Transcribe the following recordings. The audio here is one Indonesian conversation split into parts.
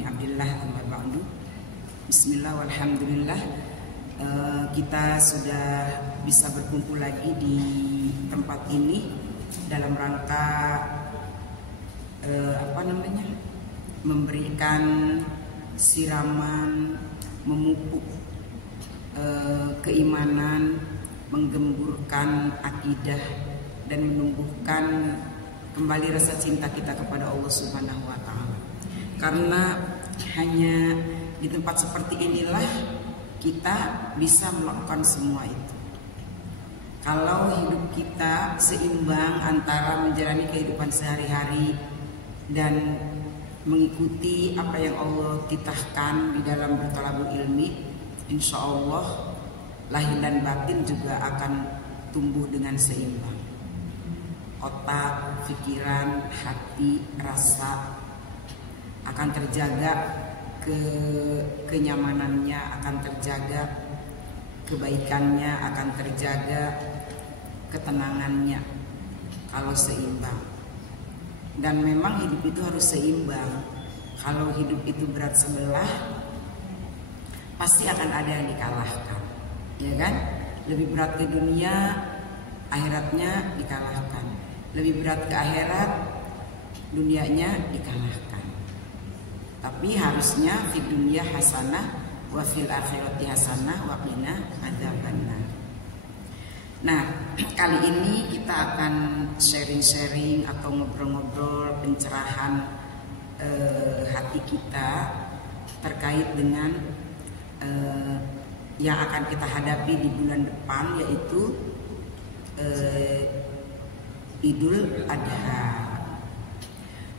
Abdillah amma ba'du. Bismillah walhamdulillah. Kita sudah bisa berkumpul lagi di tempat ini dalam rangka memberikan siraman, memupuk keimanan, menggemburkan akidah dan menumbuhkan kembali rasa cinta kita kepada Allah Subhanahu wa taala. Karena hanya di tempat seperti inilah kita bisa melakukan semua itu. Kalau hidup kita seimbang antara menjalani kehidupan sehari-hari dan mengikuti apa yang Allah titahkan di dalam berthalabul ilmi, insya Allah lahir dan batin juga akan tumbuh dengan seimbang. Otak, pikiran, hati, rasa akan terjaga, kenyamanannya akan terjaga, kebaikannya akan terjaga, ketenangannya kalau seimbang. Dan memang hidup itu harus seimbang. Kalau hidup itu berat sebelah, pasti akan ada yang dikalahkan, ya kan? Lebih berat ke dunia, akhiratnya dikalahkan. Lebih berat ke akhirat, dunianya dikalahkan. Tapi harusnya fid dunya hasanah wa fil akhirati hasanah wa qina adzabannar. Nah, kali ini kita akan sharing-sharing atau ngobrol-ngobrol pencerahan hati kita terkait dengan yang akan kita hadapi di bulan depan, yaitu Idul Adha.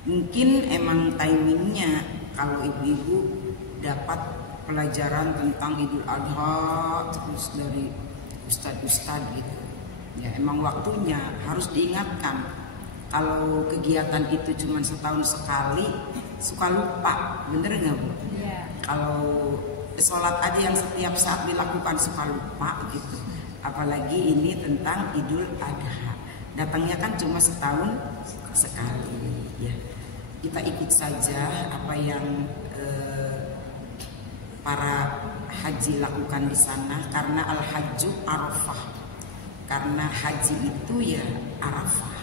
Mungkin emang timingnya kalau ibu-ibu dapat pelajaran tentang Idul Adha terus dari ustadz-ustadz gitu, ya emang waktunya harus diingatkan. Kalau kegiatan itu cuma setahun sekali suka lupa, bener nggak Bu? Yeah. Kalau sholat aja yang setiap saat dilakukan suka lupa gitu, apalagi ini tentang Idul Adha. Datangnya kan cuma setahun sekali, ya. Kita ikut saja apa yang para haji lakukan di sana, karena al-hajju Arafah. Karena haji itu ya Arafah.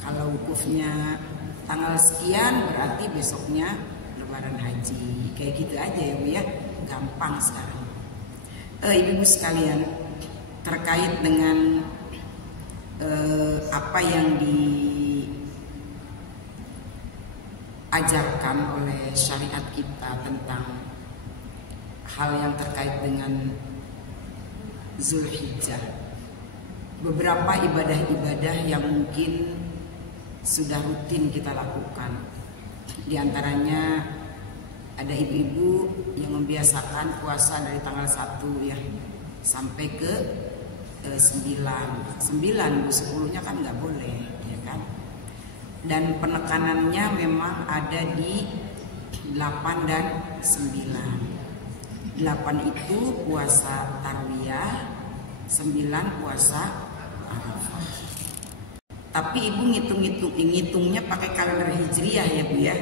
Kalau wukufnya tanggal sekian berarti besoknya lebaran haji. Kayak gitu aja ya Bu ya, gampang sekarang. Ibu-ibu sekalian, terkait dengan apa yang diajarkan oleh syariat kita tentang hal yang terkait dengan Zulhijjah. Beberapa ibadah-ibadah yang mungkin sudah rutin kita lakukan. Di antaranya ada ibu-ibu yang membiasakan puasa dari tanggal 1 ya sampai ke 9, 10-nya kan nggak boleh, ya kan? Dan penekanannya memang ada di 8 dan 9. 8 itu puasa Tarwiyah, 9 puasa Arafah. Tapi ibu ngitungnya pakai kalender Hijriyah ya Bu ya,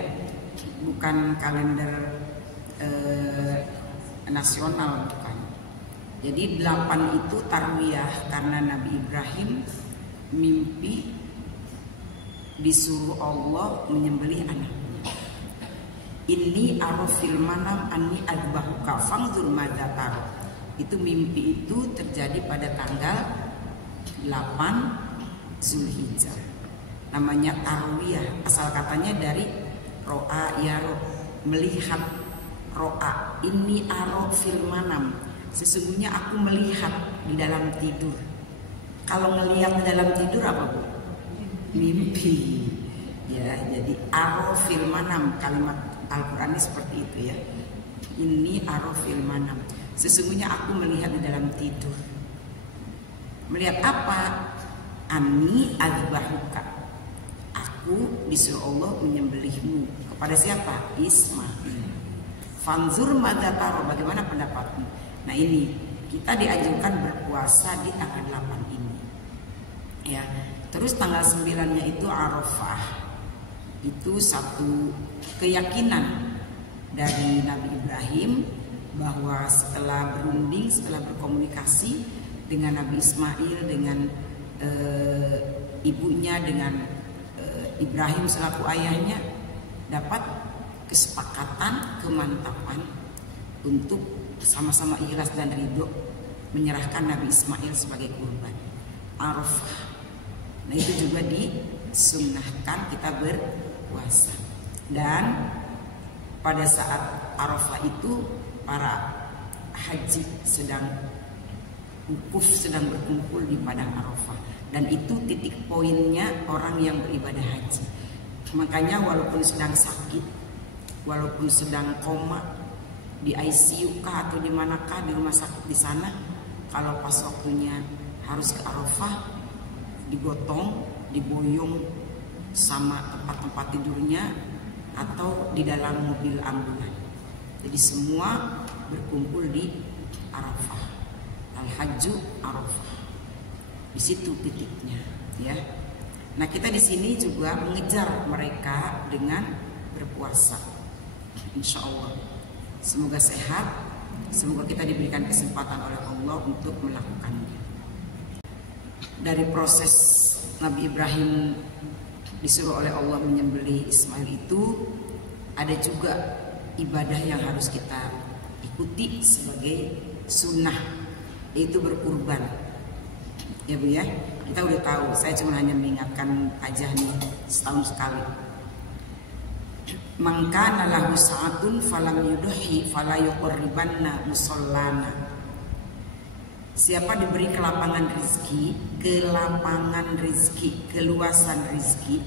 bukan kalender nasional, bukan. Jadi 8 itu Tarwiyah karena Nabi Ibrahim mimpi disuruh Allah menyembelih anaknya. Ini arafil manam anni adbahuka fangzur madza tara. Itu mimpi itu terjadi pada tanggal 8 Zulhijjah. Namanya Tarwiyah, asal katanya dari ro'a yaro, melihat. Ro'a ini arafil manam, sesungguhnya aku melihat di dalam tidur. Kalau ngelihat di dalam tidur apa Bu? Mimpi. Ya, jadi arafil manam, kalimat Al-Qur'an seperti itu ya. Ini arafil manam, sesungguhnya aku melihat di dalam tidur. Melihat apa? Ani adbahuka, aku disuruh Allah menyembelihmu. Kepada siapa? Ismail. Fanzur madza tara, bagaimana pendapatmu? Nah ini kita dianjurkan berpuasa di tanggal 8 ini. Ya, terus tanggal 9-nya itu Arafah. Itu satu keyakinan dari Nabi Ibrahim bahwa setelah berunding, setelah berkomunikasi dengan Nabi Ismail, dengan ibunya, dengan Ibrahim selaku ayahnya, dapat kesepakatan, kemantapan untuk sama-sama ikhlas dan ridho menyerahkan Nabi Ismail sebagai kurban Arafah. Nah itu juga disunnahkan kita berpuasa. Dan pada saat Arafah itu para haji sedang wukuf, sedang berkumpul di padang Arafah. Dan itu titik poinnya orang yang beribadah haji. Makanya walaupun sedang sakit, walaupun sedang koma, di ICU kah atau di manakah, di rumah sakit di sana, kalau pas waktunya harus ke Arafah, digotong, diboyong sama tempat-tempat tidurnya atau di dalam mobil ambulan. Jadi semua berkumpul di Arafah. Al-Hajju Arafah. Di situ titiknya, ya. Nah, kita di sini juga mengejar mereka dengan berpuasa. Insya Allah. Semoga sehat, semoga kita diberikan kesempatan oleh Allah untuk melakukannya. Dari proses Nabi Ibrahim disuruh oleh Allah menyembelih Ismail itu, ada juga ibadah yang harus kita ikuti sebagai sunnah, yaitu berkurban. Ya Bu ya, kita udah tahu. Saya cuma hanya mengingatkan aja nih, setahun sekali. Mangkana lahu sa'atun falam yudhi fala yuqribanna musallana. Siapa diberi kelapangan rezeki, keluasan rezeki,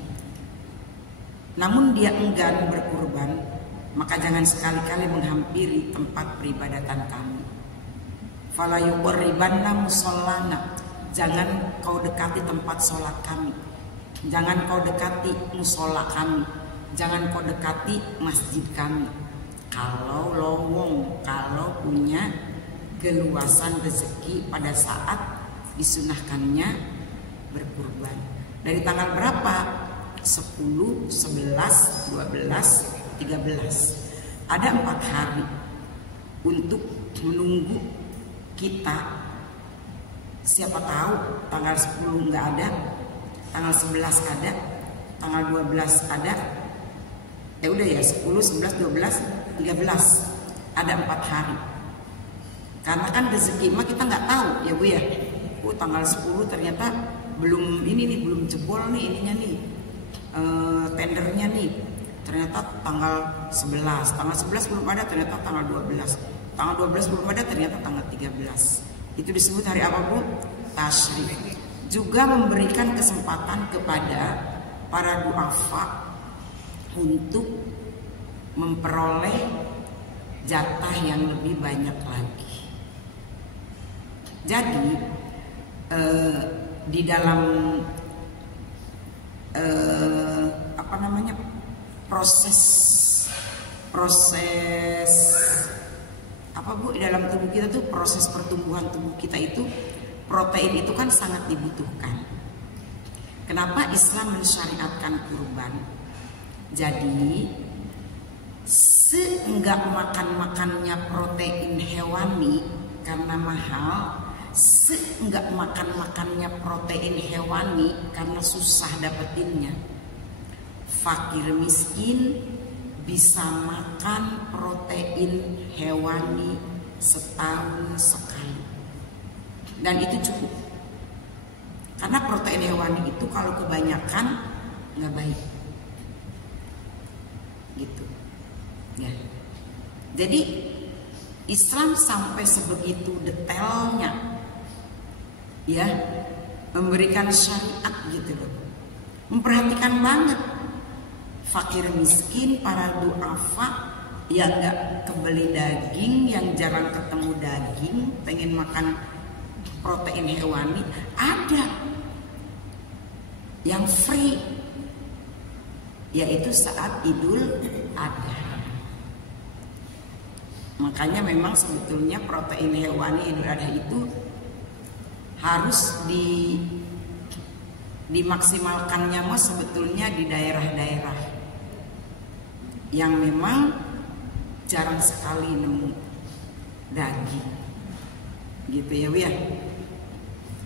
namun dia enggan berkurban, maka jangan sekali-kali menghampiri tempat peribadatan kami. Fala yuqribanna musallana. Jangan kau dekati tempat sholat kami, jangan kau dekati musola kami, jangan kau dekati masjid kami. Kalau lowong, kalau punya keluasan rezeki pada saat disunahkannya berkurban. Dari tanggal berapa? 10, 11, 12, 13. Ada 4 hari untuk menunggu kita. Siapa tahu tanggal 10 nggak ada, tanggal 11 ada, tanggal 12 ada. Ya udah ya, 10, 11, 12, 13. Ada 4 hari. Karena kan rezeki mah kita nggak tahu ya Bu ya. Oh tanggal 10 ternyata belum ini nih, belum jebol nih ininya nih, tendernya nih. Ternyata tanggal 11, tanggal 11 belum ada, ternyata tanggal 12. Tanggal 12 belum ada, ternyata tanggal 13. Itu disebut hari apa Bu? Tasyrik. Juga memberikan kesempatan kepada para duafa untuk memperoleh jatah yang lebih banyak lagi. Jadi di dalam proses apa Bu, dalam tubuh kita tuh, proses pertumbuhan tubuh kita itu, protein itu kan sangat dibutuhkan. Kenapa Islam mensyariatkan kurban? Jadi seenggak makannya protein hewani karena mahal, seenggak makannya protein hewani karena susah dapetinnya, fakir miskin bisa makan protein hewani setahun sekali. Dan itu cukup. Karena protein hewani itu kalau kebanyakan nggak baik. Gitu. Ya. Jadi Islam sampai sebegitu detailnya, ya, memberikan syariat gitu loh. Memperhatikan banget fakir miskin, para duafa yang nggak kebeli daging, yang jarang ketemu daging, pengen makan protein hewani, ada yang free, yaitu saat Idul Adha. Makanya memang sebetulnya protein hewani Idul Adha itu harus dimaksimalkannya mah sebetulnya di daerah-daerah yang memang jarang sekali nemu daging gitu ya Bu ya.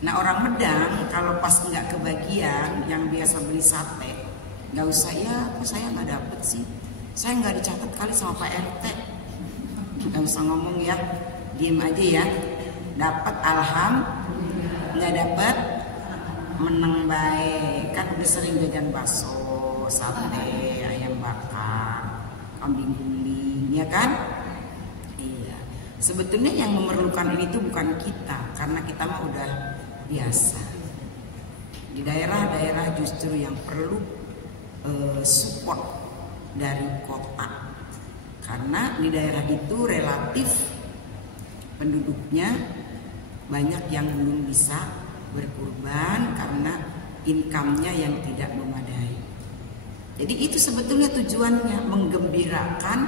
Nah orang Medang kalau pas nggak kebagian yang biasa beli sate, nggak usah ya, kok saya nggak dapet sih, saya nggak dicatat kali sama Pak RT, nggak usah ngomong ya, diem aja ya. Dapat alhamdulillah, nggak dapet meneng baik, kan udah sering jajan bakso, sate, ayam bakar, kambing guling, ya kan? Iya. Sebetulnya yang memerlukan ini tuh bukan kita, karena kita mah udah biasa. Di daerah-daerah justru yang perlu support dari kota, karena di daerah itu relatif penduduknya banyak yang belum bisa berkurban karena income-nya yang tidak memadai. Jadi itu sebetulnya tujuannya, menggembirakan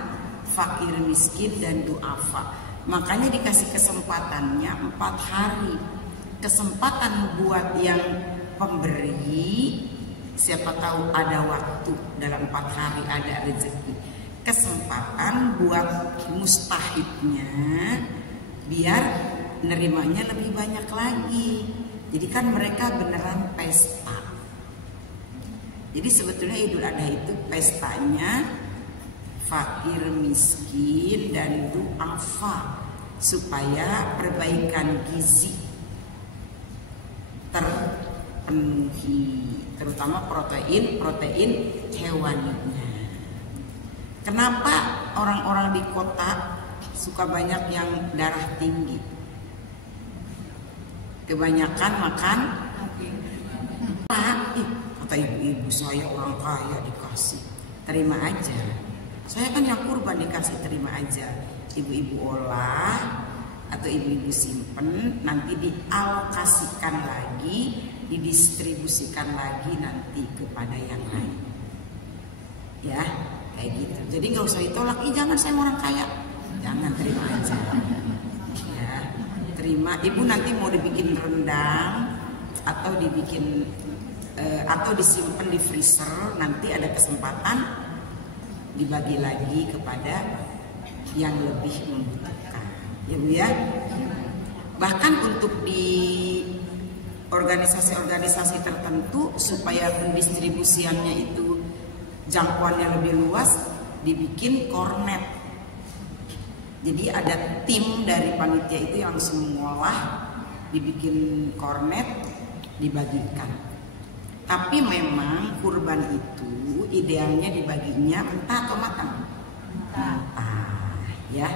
fakir miskin dan duafa. Makanya dikasih kesempatannya 4 hari. Kesempatan buat yang pemberi, siapa tahu ada waktu dalam 4 hari ada rezeki. Kesempatan buat mustahiknya biar nerimanya lebih banyak lagi. Jadi kan mereka beneran pesta. Jadi sebetulnya Idul Adha itu pestanya fakir miskin dan duafa, supaya perbaikan gizi terpenuhi, terutama protein hewaninya. Kenapa orang-orang di kota suka banyak yang darah tinggi? Kebanyakan makan kata ibu-ibu, saya orang kaya dikasih terima aja. Saya kan yang kurban dikasih terima aja. Ibu-ibu olah atau ibu-ibu simpen, nanti dialokasikan lagi, didistribusikan lagi nanti kepada yang lain. Ya, kayak gitu. Jadi nggak usah ditolak. Jangan, saya orang kaya. Jangan, terima aja. Ya, terima. Ibu nanti mau dibikin rendang atau dibikin atau disimpan di freezer, nanti ada kesempatan dibagi lagi kepada yang lebih membutuhkan. Ya Bu ya. Bahkan untuk di organisasi-organisasi tertentu supaya pendistribusiannya itu jangkauannya lebih luas, dibikin kornet. Jadi ada tim dari panitia itu yang langsung ngolah, dibikin kornet, dibagikan. Tapi memang kurban itu idealnya dibaginya mentah atau matang? Mentah, ya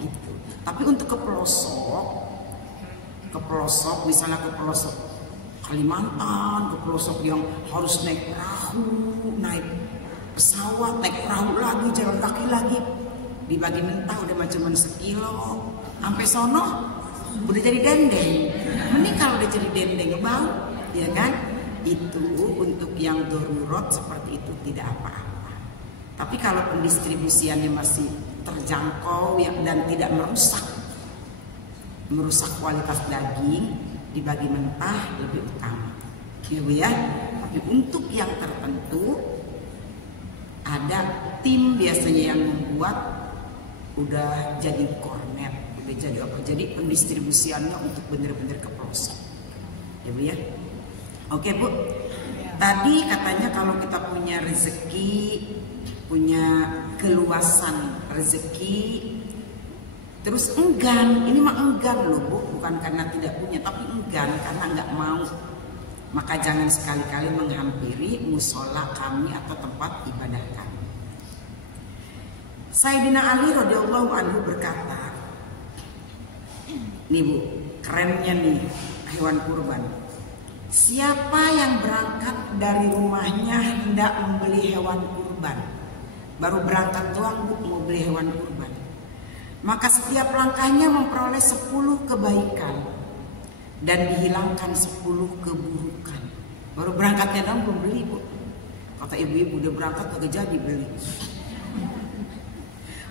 gitu. Tapi untuk ke pelosok, misalnya ke pelosok Kalimantan, ke pelosok yang harus naik perahu, naik pesawat, naik perahu lagi, jalan kaki lagi, dibagi mentah udah macam sekilo, sampai sono udah jadi dendeng. Mending kalau udah jadi dendeng bau, ya kan? Itu untuk yang darurat seperti itu tidak apa-apa. Tapi kalau pendistribusiannya masih terjangkau dan tidak merusak kualitas daging, dibagi mentah lebih utama. Ya Bu ya. Tapi untuk yang tertentu ada tim biasanya yang membuat udah jadi kornet, udah jadi apa? Jadi pendistribusiannya untuk benar-benar ke pelosok. Ya Bu ya. Oke Bu, tadi katanya kalau kita punya rezeki, punya keluasan rezeki, terus enggan, ini mah enggan loh Bu, bukan karena tidak punya, tapi enggan karena nggak mau. Maka jangan sekali-kali menghampiri musola kami atau tempat ibadah kami. Sayyidina Ali radhiyallahu anhu berkata, nih Bu, kerennya nih hewan kurban. Siapa yang berangkat dari rumahnya hendak membeli hewan kurban, baru berangkat doang Bu mau beli hewan kurban, maka setiap langkahnya memperoleh 10 kebaikan dan dihilangkan 10 keburukan. Baru berangkatnya doang belum beli Bu. Kata ibu-ibu udah berangkat kagak jadi beli.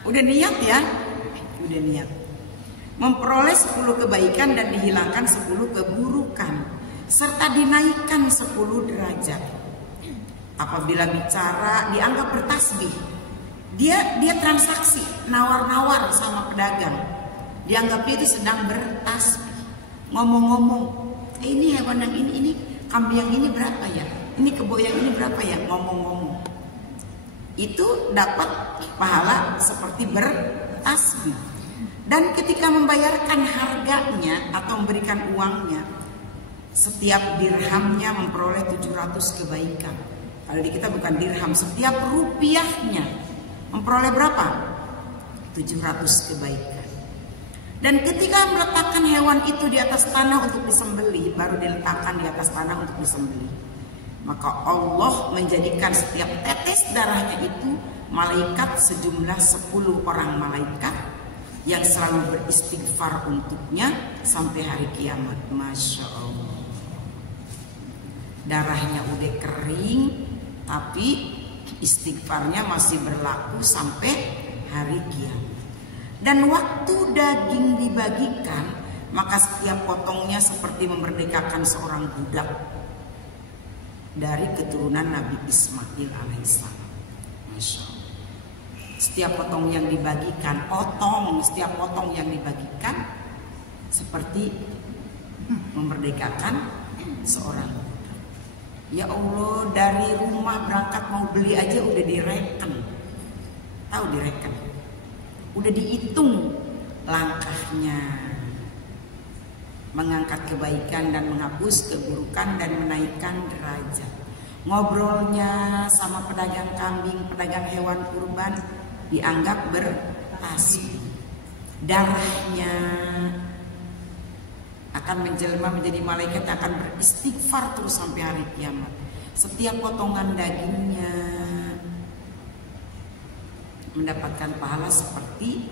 Udah niat ya, udah niat. Memperoleh 10 kebaikan dan dihilangkan 10 keburukan, serta dinaikkan 10 derajat. Apabila bicara dianggap bertasbih. Dia transaksi, nawar-nawar sama pedagang. Dianggapnya itu sedang bertasbih. Ngomong-ngomong, ini hewan yang ini kambing yang ini berapa ya? Ini kebo yang ini berapa ya? Ngomong-ngomong. Itu dapat pahala seperti bertasbih. Dan ketika membayarkan harganya atau memberikan uangnya, setiap dirhamnya memperoleh 700 kebaikan. Kalau di kita bukan dirham, setiap rupiahnya memperoleh berapa? 700 kebaikan. Dan ketika meletakkan hewan itu di atas tanah untuk disembelih, baru diletakkan di atas tanah untuk disembelih, maka Allah menjadikan setiap tetes darahnya itu malaikat sejumlah 10 orang malaikat yang selalu beristighfar untuknya sampai hari kiamat. Masya Allah. Darahnya udah kering, tapi istighfarnya masih berlaku sampai hari kiamat. Dan waktu daging dibagikan, maka setiap potongnya seperti memerdekakan seorang budak dari keturunan Nabi Ismail alaihissalam. Masya Allah. Setiap potong yang dibagikan, setiap potong yang dibagikan seperti memerdekakan seorang budak. Ya Allah, dari rumah berangkat mau beli aja udah direken. Tahu direken? Udah dihitung langkahnya. Mengangkat kebaikan dan menghapus keburukan dan menaikkan derajat. Ngobrolnya sama pedagang kambing, pedagang hewan kurban dianggap bertasbih. Darahnya akan menjelma menjadi malaikat, akan beristighfar terus sampai hari kiamat. Setiap potongan dagingnya mendapatkan pahala seperti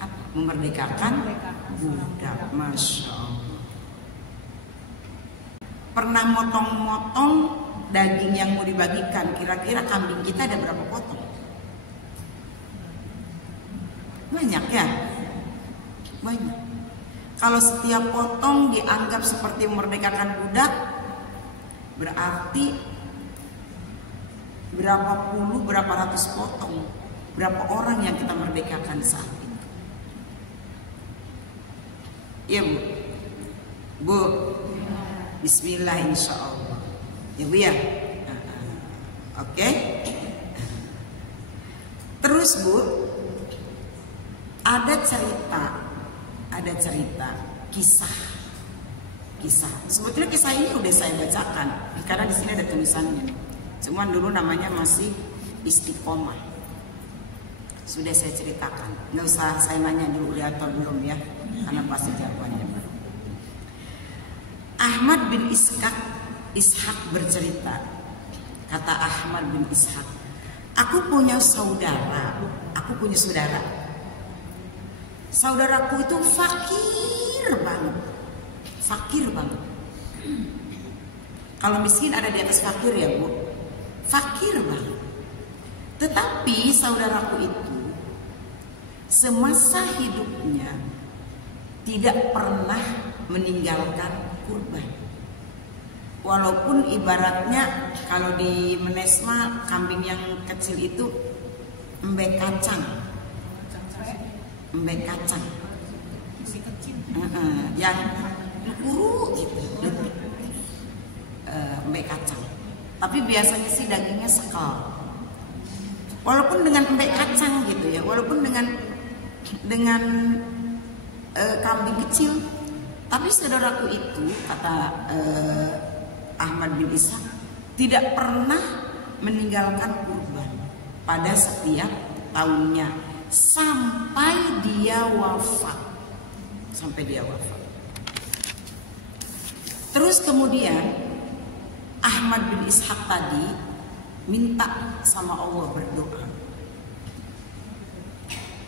apa? Memerdekakan budak. Masya Allah. Pernah motong-motong daging yang mau dibagikan, kira-kira kambing kita ada berapa potong? Banyak ya? Banyak. Kalau setiap potong dianggap seperti memerdekakan budak, berarti berapa puluh, berapa ratus potong, berapa orang yang kita merdekakan saat itu. Iya Bu? Bu? Bismillah insya Allah. Ya Bu ya? Oke. Terus Bu, ada cerita, kisah. Sebetulnya kisah ini udah saya bacakan karena di sini ada tulisannya. Cuman dulu namanya masih Istiqomah. Sudah saya ceritakan. Nggak usah saya nanya dulu udah atau belum ya, karena pasti jawabannya baru. Ahmad bin Ishaq bercerita. Kata Ahmad bin Ishaq, aku punya saudara. Saudaraku itu fakir banget. Kalau miskin ada di atas fakir ya Bu. Fakir banget. Tetapi saudaraku itu semasa hidupnya tidak pernah meninggalkan kurban. Walaupun ibaratnya kalau di Menesma kambing yang kecil itu embek kacang. Yang kuru gitu. Embek kacang. Tapi biasanya sih dagingnya sekal. Walaupun dengan embek kacang gitu ya, walaupun dengan kambing kecil, tapi saudaraku itu kata Ahmad bin Ishaq tidak pernah meninggalkan kurban pada setiap tahunnya sampai dia wafat. Terus kemudian Ahmad bin Ishaq tadi minta sama Allah, berdoa,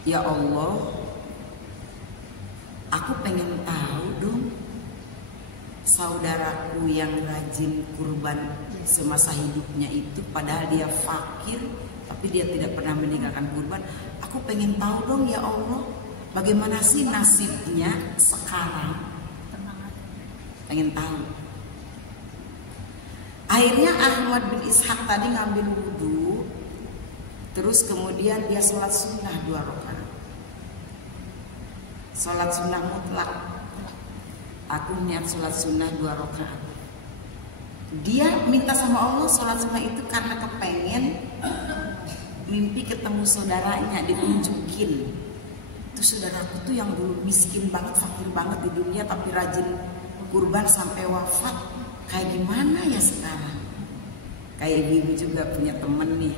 ya Allah, aku pengen tahu dong saudaraku yang rajin kurban semasa hidupnya itu, padahal dia fakir tapi dia tidak pernah meninggalkan kurban. Aku pengen tahu dong ya Allah, bagaimana sih nasibnya sekarang? Pengen tahu. Akhirnya Ahmad bin Ishaq tadi ngambil wudhu, Terus kemudian dia sholat sunnah 2 rakaat. Sholat sunnah mutlak. Aku niat sholat sunnah 2 rakaat. Dia minta sama Allah sholat sunnah itu karena kepengen mimpi ketemu saudaranya, ditunjukin. Itu saudaraku tuh yang dulu miskin banget, fakir banget di dunia, tapi rajin kurban sampai wafat. Kayak gimana ya sekarang? Kayak ibu juga punya temen nih,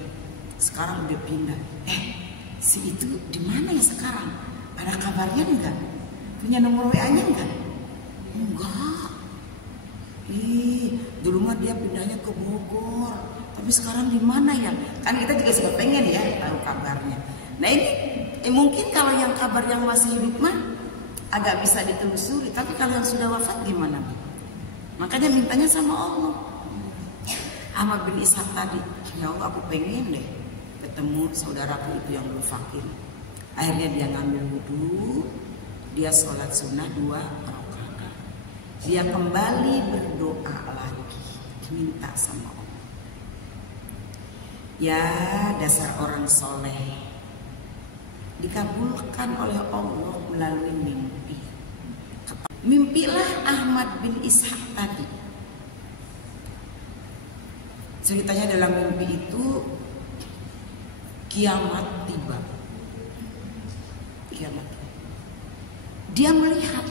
sekarang udah pindah. Si itu di mana ya sekarang? Ada kabarnya enggak? Punya nomor WA-nya enggak? Enggak. Dulu mah dia pindahnya ke Bogor, tapi sekarang di mana ya? Kan kita juga suka pengen ya tahu kabarnya. Nah ini mungkin kalau yang kabar yang masih hidup mah agak bisa ditelusuri, tapi kalau yang sudah wafat gimana? Makanya mintanya sama Allah. Ahmad bin Ishaq tadi, ya Allah aku pengen deh ketemu saudaraku itu yang dulu fakir. Akhirnya dia ngambil wudhu, dia sholat sunnah 2 rakaat. Dia kembali berdoa lagi, minta sama Allah. Ya dasar orang soleh, dikabulkan oleh Allah melalui mimpi. Mimpilah Ahmad bin Ishaq tadi. Ceritanya dalam mimpi itu kiamat tiba. Kiamat. Dia melihat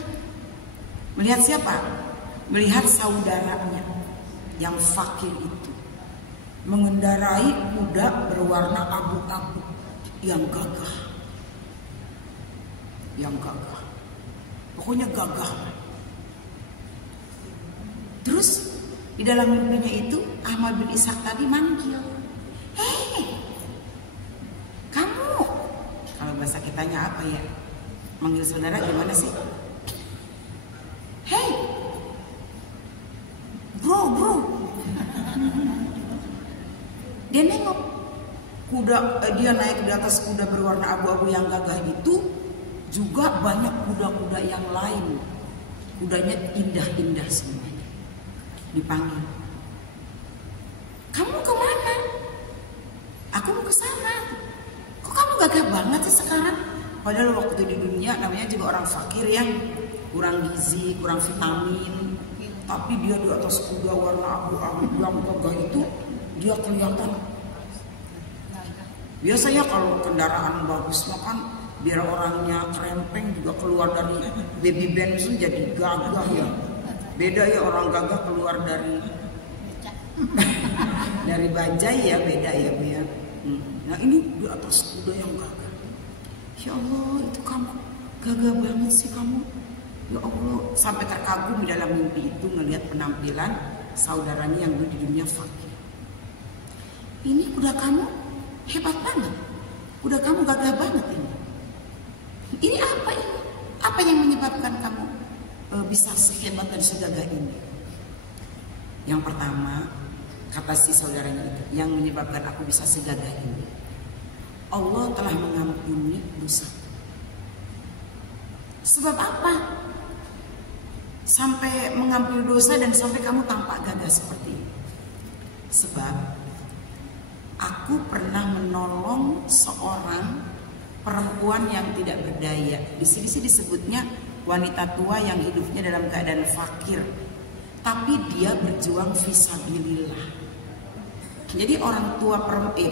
siapa? Melihat saudaranya yang fakir itu mengendarai kuda berwarna abu-abu yang gagah. Pokoknya gagah. Terus di dalam mimpinya itu Ahmad bin Ishaq tadi manggil, "Hei, kamu." Kalau bahasa kitanya apa ya? Manggil saudara gimana sih? "Hei, bro." Dia nengok kuda, dia naik di atas kuda berwarna abu-abu yang gagah itu. Juga banyak kuda-kuda yang lain. Kudanya indah-indah semuanya. Dipanggil, "Kamu kemana?" "Aku mau ke sana." "Kok kamu gagah banget sih sekarang?" Padahal waktu di dunia namanya juga orang fakir yang kurang gizi, kurang vitamin. Tapi dia di atas kuda warna abu-abu yang gagah itu, dia kelihatan. Biasanya kalau kendaraan bagus makan, biar orangnya krempeng juga keluar dari baby bensin jadi gagah ya. Beda ya orang gagah keluar dari dari bajai ya, beda ya Bu ya. Nah ini di atas kuda yang gagah. Ya Allah, itu kamu gagah banget sih kamu. Ya Allah, sampai terkagum di dalam mimpi itu ngelihat penampilan saudaranya yang di dunia fakir. Ini kuda kamu hebat banget. Kuda kamu gagah banget ini. Ini apa ini? Apa yang menyebabkan kamu bisa sehebat dan segagah ini? Yang pertama, kata si saudaranya itu, yang menyebabkan aku bisa segagah ini, Allah telah mengampuni dosa. Sebab apa? Sampai mengampuni dosa dan sampai kamu tampak gagah seperti ini. Sebab aku pernah menolong seorang perempuan yang tidak berdaya. Di sini sih disebutnya wanita tua yang hidupnya dalam keadaan fakir, tapi dia berjuang fisabilillah. Jadi orang tua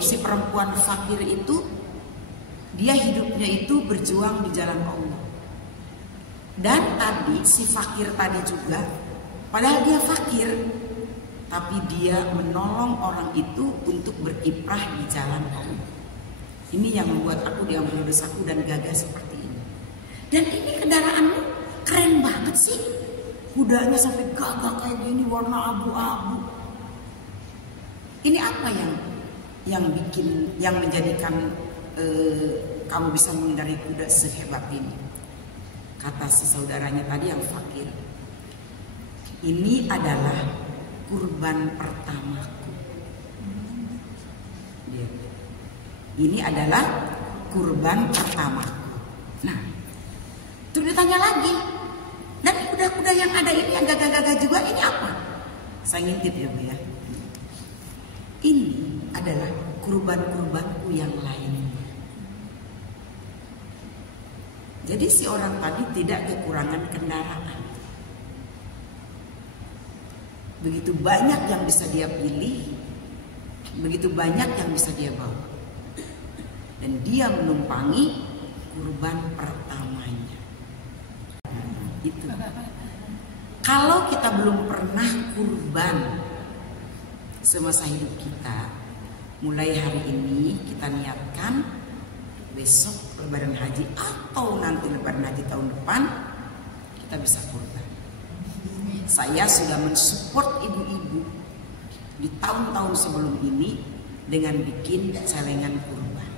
si perempuan fakir itu, dia hidupnya itu berjuang di jalan Allah. Dan tadi si fakir tadi juga, padahal dia fakir, tapi dia menolong orang itu untuk berkiprah di jalan Allah. Ini yang membuat aku diampuni dosaku dan gagah seperti ini. Dan ini kendaraanmu keren banget sih. Kudanya sampai gagah kayak gini, warna abu-abu. Ini apa yang menjadikan kamu bisa mengendarai kuda sehebat ini? Kata si saudaranya tadi yang fakir, ini adalah kurban pertamaku. Ini adalah kurban pertamaku. Nah, terus ditanya lagi, dan kuda-kuda yang ada ini yang gagah-gagah juga ini apa? Saya ngintip ya Bu ya. Ini adalah kurban-kurbanku yang lain. Jadi si orang tadi tidak kekurangan kendaraan. Begitu banyak yang bisa dia pilih, begitu banyak yang bisa dia bawa. Dan dia menumpangi kurban pertamanya. Itu. Kalau kita belum pernah kurban semasa hidup kita, mulai hari ini kita niatkan besok Lebaran Haji atau nanti Lebaran Haji tahun depan kita bisa kurban. Saya sudah mensupport ibu-ibu di tahun-tahun sebelum ini dengan bikin celengan kurban.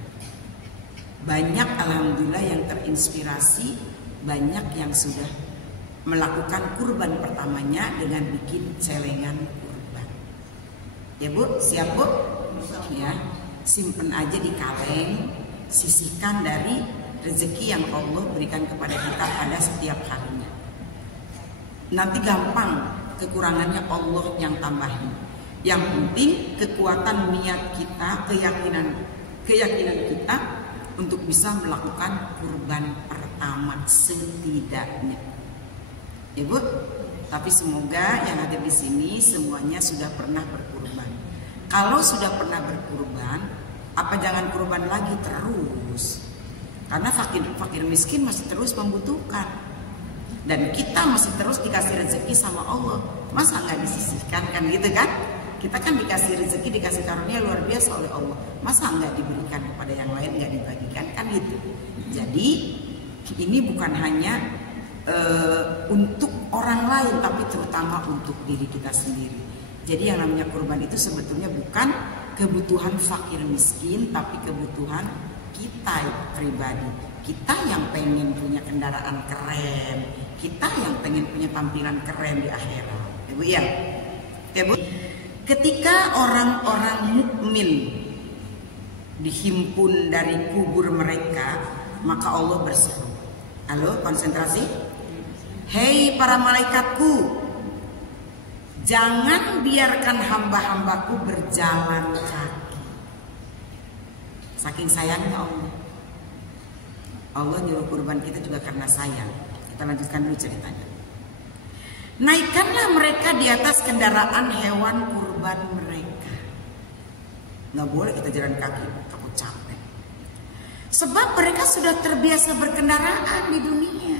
Banyak alhamdulillah yang terinspirasi, banyak yang sudah melakukan kurban pertamanya dengan bikin celengan kurban. Ya Bu, siap Bu? Ya, simpen aja di kaleng, sisihkan dari rezeki yang Allah berikan kepada kita pada setiap harinya. Nanti gampang, kekurangannya Allah yang tambahin. Yang penting kekuatan niat kita, keyakinan kita untuk bisa melakukan kurban pertama setidaknya. Ya Bu, tapi semoga yang ada di sini semuanya sudah pernah berkurban. Kalau sudah pernah berkurban, apa jangan kurban lagi terus? Karena fakir miskin masih terus membutuhkan. Dan kita masih terus dikasih rezeki sama Allah. Masa nggak disisihkan kan gitu kan? Kita kan dikasih rezeki, dikasih karunia luar biasa oleh Allah. Masa nggak diberikan kepada yang lain, nggak dibagikan kan gitu? Jadi ini bukan hanya untuk orang lain, tapi terutama untuk diri kita sendiri. Jadi yang namanya kurban itu sebetulnya bukan kebutuhan fakir miskin, tapi kebutuhan kita pribadi. Kita yang pengen punya kendaraan keren, kita yang pengen punya tampilan keren di akhirat. Ibu ya, Bu. Ketika orang-orang mukmin dihimpun dari kubur mereka, maka Allah berseru. Halo, konsentrasi. Hei para malaikatku, jangan biarkan hamba-hambaku berjalan kaki. Saking sayangnya Allah. Allah nyuruh kurban kita juga karena sayang. Kita lanjutkan dulu ceritanya. Naikkanlah mereka di atas kendaraan hewan kurban mereka. Nggak boleh kita jalan kaki, takut capek. Sebab mereka sudah terbiasa berkendaraan di dunia.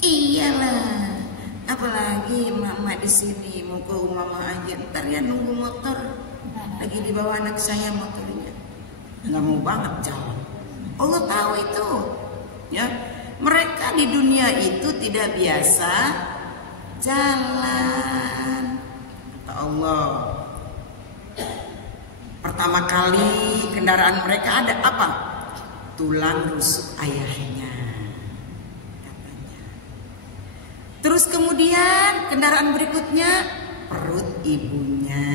Iyalah, apalagi mama di sini mau ke mama aja, ntar ya nunggu motor. Lagi di bawah anak saya motornya, nggak mau banget jalan. Allah tahu itu, ya. Mereka di dunia itu tidak biasa jalan. Kata Allah, pertama kali kendaraan mereka ada apa? Tulang rusuk ayahnya. Terus kemudian kendaraan berikutnya perut ibunya.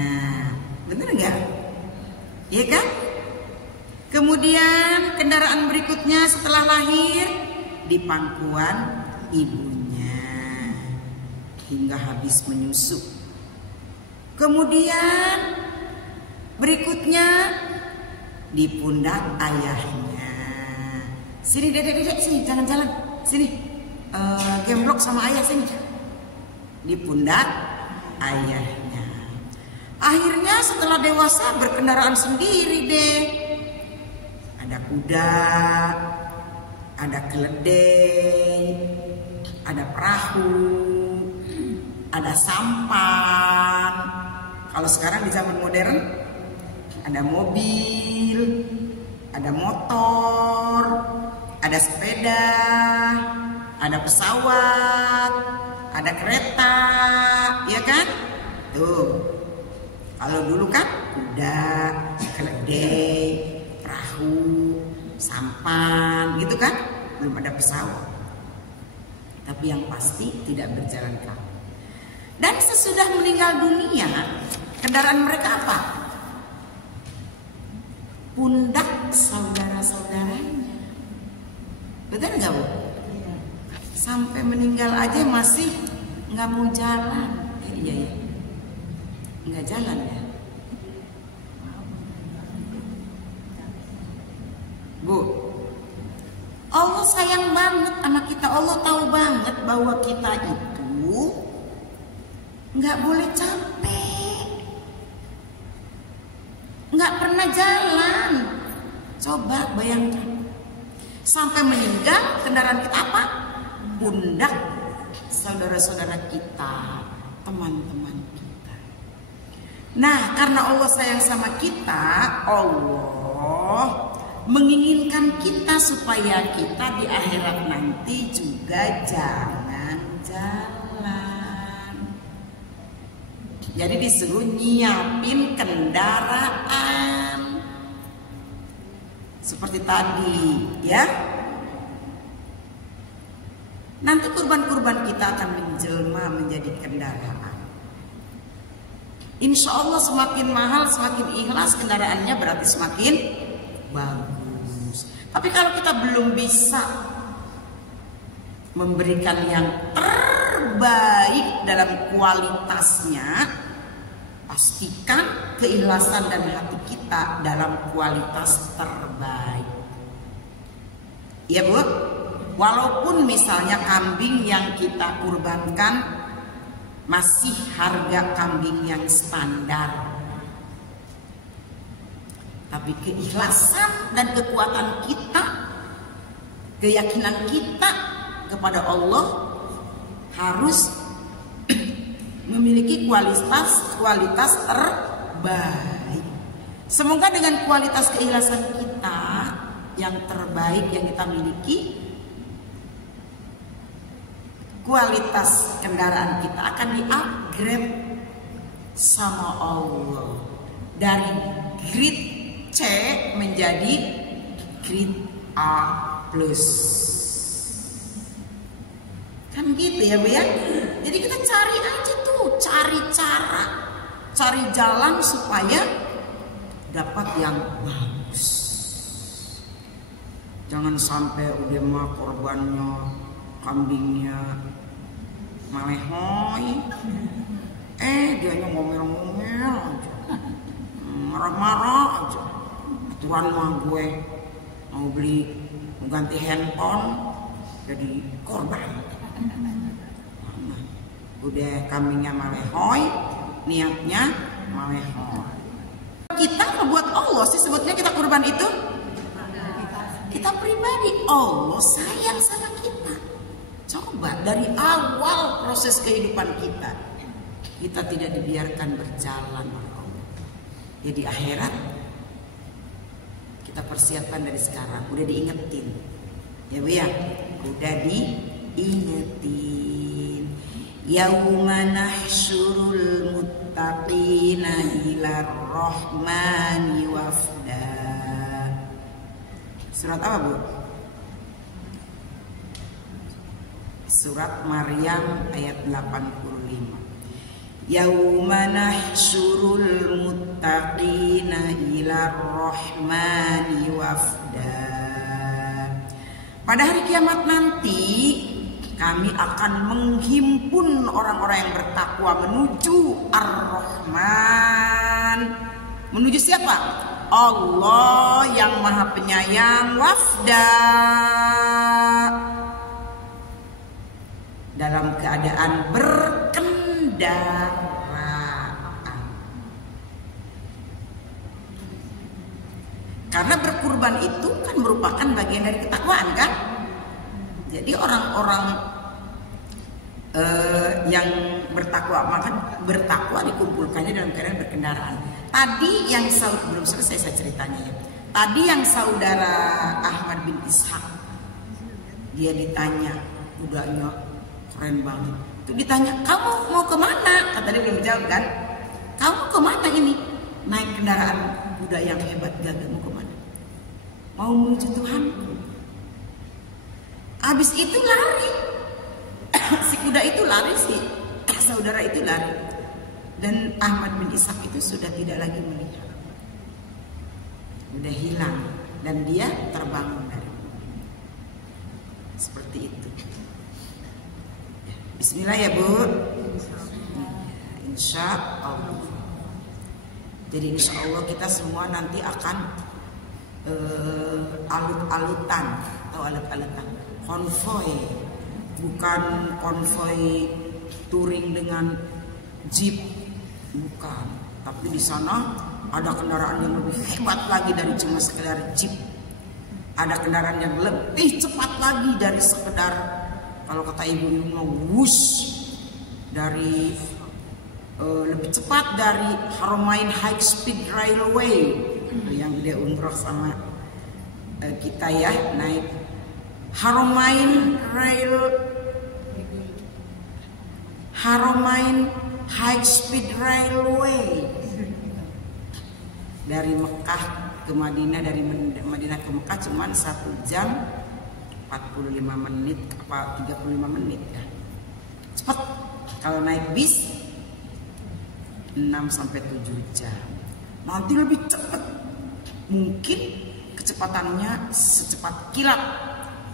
Bener nggak? Iya kan? Kemudian kendaraan berikutnya setelah lahir di pangkuan ibunya hingga habis menyusu. Kemudian berikutnya di pundak ayahnya. Sini dedek, sini jangan jalan. Sini. Gemblok sama ayah sini. Di pundak ayahnya. Akhirnya setelah dewasa berkendaraan sendiri deh. Ada kuda, ada keledai, ada perahu, ada sampan. Kalau sekarang di zaman modern ada mobil, ada motor, ada sepeda, ada pesawat, ada kereta, ya kan? Tuh. Kalau dulu kan kuda, keledai, perahu, sampan, gitu kan? Belum ada pesawat. Tapi yang pasti tidak berjalan kaki. Dan sesudah meninggal dunia, kendaraan mereka apa? Pundak saudara-saudaranya. Betul nggak Bu? Sampai meninggal aja masih nggak mau jalan. Iya, nggak jalan ya. Allah sayang banget sama kita. Allah tahu banget bahwa kita itu nggak boleh capek, nggak pernah jalan. Coba bayangkan, sampai meninggal kendaraan kita apa? Pundak saudara-saudara kita, teman-teman kita. Nah, karena Allah sayang sama kita, Allah menginginkan kita supaya kita di akhirat nanti juga jangan jalan. Jadi disuruh nyiapin kendaraan seperti tadi, ya. Nanti kurban-kurban kita akan menjelma menjadi kendaraan. Insya Allah semakin mahal, semakin ikhlas kendaraannya, berarti semakin bagus. Tapi kalau kita belum bisa memberikan yang terbaik dalam kualitasnya, pastikan keikhlasan dan hati kita dalam kualitas terbaik. Ya Bu, walaupun misalnya kambing yang kita kurbankan masih harga kambing yang standar, tapi keikhlasan dan kekuatan kita, keyakinan kita kepada Allah harus memiliki kualitas terbaik. Semoga dengan kualitas keikhlasan kita yang terbaik yang kita miliki, kualitas kendaraan kita akan di-upgrade sama Allah dari grade C menjadi grade A+. Kan gitu ya Bu ya. Jadi kita cari aja tuh, cari cara, cari jalan supaya dapat yang bagus. Jangan sampai udah mah korbannya kambingnya malehoy, dianya ngomel-ngomel aja, marah-marah aja. Aturan mah gue mau ganti handphone jadi korban. Udah kambingnya malehoy, niatnya malehoy. Kita buat Allah sih sebetulnya kita kurban itu. Kita pribadi, Allah sayang sama kita. Coba dari awal proses kehidupan kita, kita tidak dibiarkan berjalan oleh Allah. Jadi akhirat kita persiapkan dari sekarang, udah diingetin. Ya Bu ya, udah diingetin. Yauma nahsyurul muttaqina ila rahmani wafda. Surat apa Bu? Surat Maryam ayat 85. Yauma nahsyurul muttaqina ila rahmani wafda. Pada hari kiamat nanti kami akan menghimpun orang-orang yang bertakwa menuju Ar-Rahman. Menuju siapa? Allah yang Maha Penyayang, wafda, dalam keadaan berkendaraan. Karena berkurban itu kan merupakan bagian dari ketakwaan kan. Jadi orang-orang yang bertakwa, maka bertakwa dikumpulkannya dalam keadaan berkendaraan. Tadi yang belum selesai saya ceritanya ya. Tadi yang saudara Ahmad bin Ishaq, dia ditanya, kudanya keren banget. Itu ditanya, kamu mau kemana? Tadi belum jawab kan? Kamu kemana ini? Naik kendaraan kuda yang hebat, gagah, mau kemana? Mau menuju Tuhanku. Habis itu lari. Si kuda itu lari, si saudara itu lari. Dan Ahmad bin Ishaq itu sudah tidak lagi melihat. Udah hilang. Dan dia terbangun dari seperti itu. Bismillah ya Bu. Insya Allah. Jadi insya Allah kita semua nanti akan alut-alutan atau alat-alat konvoi, bukan konvoi touring dengan jeep, bukan. Tapi di sana ada kendaraan yang lebih hebat lagi dari cuma sekedar jeep. Ada kendaraan yang lebih cepat lagi dari sekedar, kalau kata ibu-ibu mau wush, dari lebih cepat dari Haramain High Speed Railway yang dia umroh sama kita ya, naik Haramain High Speed Railway dari Mekah ke Madinah, dari Madinah ke Mekah cuman 1 jam 45 menit apa 35 menit ya, cepat. Kalau naik bis 6 sampai 7 jam. Nanti lebih cepat, mungkin kecepatannya secepat kilat,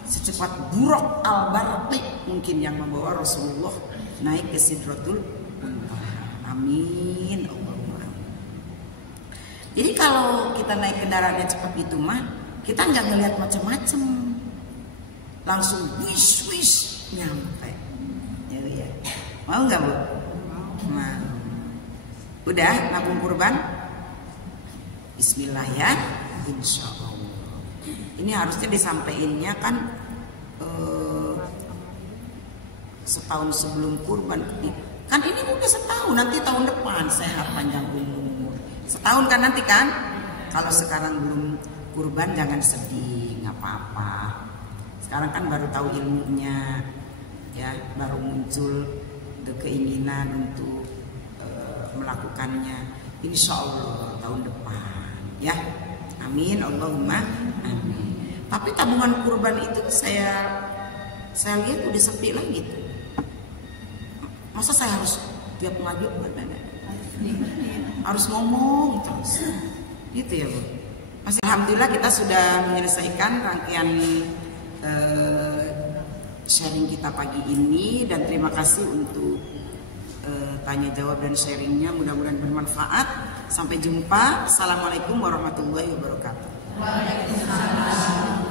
secepat buruk al-barqi mungkin yang membawa Rasulullah naik ke Sidratul Muntaha. Amin Allahumma. Jadi kalau kita naik kendaraannya cepat itu mah, kita nggak ngelihat macam-macam, langsung wish nyampe. Ya. Mau nggak Bu? Mau. Udah nabung kurban? Bismillah ya, insya Allah. Ini harusnya disampaikannya kan setahun sebelum kurban. Kan ini udah setahun, nanti tahun depan sehat panjang umur. Setahun kan nanti kan? Kalau sekarang belum kurban jangan sedih, nggak apa-apa. Sekarang kan baru tahu ilmunya, ya baru muncul keinginan untuk melakukannya. Insya Allah tahun depan, ya. Amin Allahumma amin. Tapi tabungan kurban itu saya lihat udah sepi lagi tuh. Masa saya harus tiap ngaju harus ngomong terus gitu ya Bu. Masih alhamdulillah kita sudah menyelesaikan rangkaian sharing kita pagi ini, dan terima kasih untuk tanya jawab dan sharingnya, mudah-mudahan bermanfaat. Sampai jumpa. Assalamualaikum warahmatullahi wabarakatuh. Waalaikumsalam.